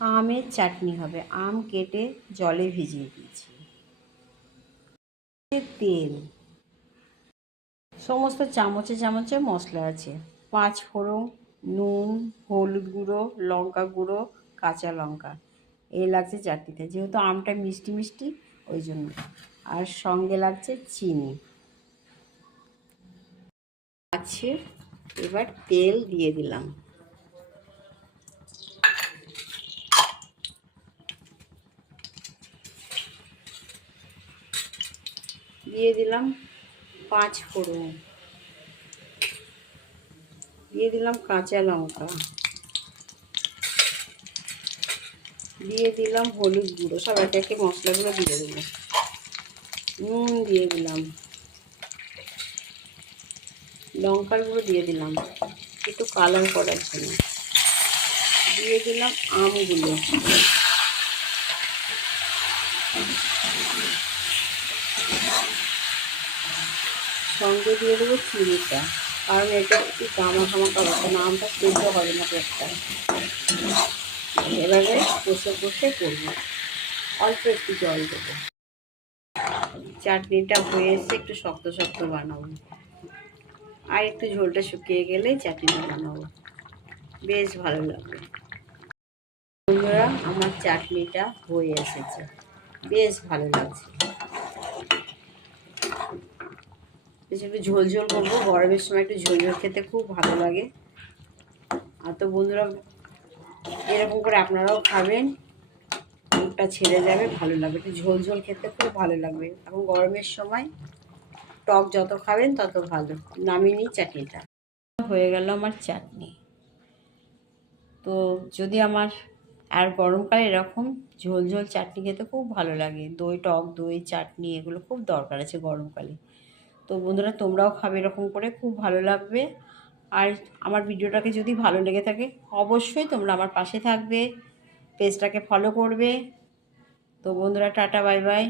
আমের চাটনি হবে। আম কেটে জলে ভিজিয়ে দিয়েছি। তেল, সমস্ত চামচে চামচে মশলা আছে। 5 ফোড়ন, নুন, হলুদ গুঁড়ো, লঙ্কা গুঁড়ো, কাঁচা লঙ্কা এই লাগছে চাটনিতে, যেহেতু আমটা মিষ্টি মিষ্টি ওই জন্য। আর সঙ্গে লাগছে চিনি আছে। এবার তেল দিয়ে দিলাম। দিয়ে দিলাম 5 ফোড়ন, দিয়ে দিলাম কাঁচা লঙ্কা, দিয়ে দিলাম হলুদ গুঁড়ো, সব একে একে মশলাগুলো দিয়ে দেবো। নুন দিয়ে দিলাম, লঙ্কার গুঁড়ো দিয়ে দিলাম একটু কালার করার জন্য, দিয়ে দিলাম আমগুলো, সঙ্গে দিয়ে দেবো চিনিটা, কারণ এটা একটু গামা খামা হবে না, আমটা সেদ্ধ হবে না পেটটা। এবারে কষে কষে করবো, অল্প একটু জল দেবো। চাটনিটা হয়ে এসে একটু শক্ত শক্ত বানাবো, আর একটু ঝোলটা শুকিয়ে গেলে চাটনিটা বানাবো, বেশ ভালো লাগবে। বন্ধুরা, আমার চাটনিটা হয়ে এসেছে, বেশ ভালো লাগছে। বেশ একটু ঝোল ঝোল করবো, গরমের সময় একটু ঝোল ঝোল খেতে খুব ভালো লাগে। আর তো বন্ধুরা, এরকম করে আপনারাও খাবেন, মুখটা ছেড়ে যাবে, ভালো লাগবে, একটু ঝোল ঝোল খেতে খুব ভালো লাগবে। এখন গরমের সময় টক যত খাবেন তত ভালো। নামিয়ে নিই চাটনিটা। হয়ে গেল আমার চাটনি। তো যদি আমার আর গরমকালে এরকম ঝোল ঝোল চাটনি খেতে খুব ভালো লাগে, দই, টক দই, চাটনি এগুলো খুব দরকার আছে গরমকালে। তো বন্ধুরা, তোমরাও খাবে এরকম করে, খুব ভালো লাগবে। আর আমার ভিডিওটাকে যদি ভালো লেগে থাকে অবশ্যই তোমরা আমার পাশে থাকবে, পেজটাকে ফলো করবে। তো বন্ধুরা, টাটা, বাই বাই।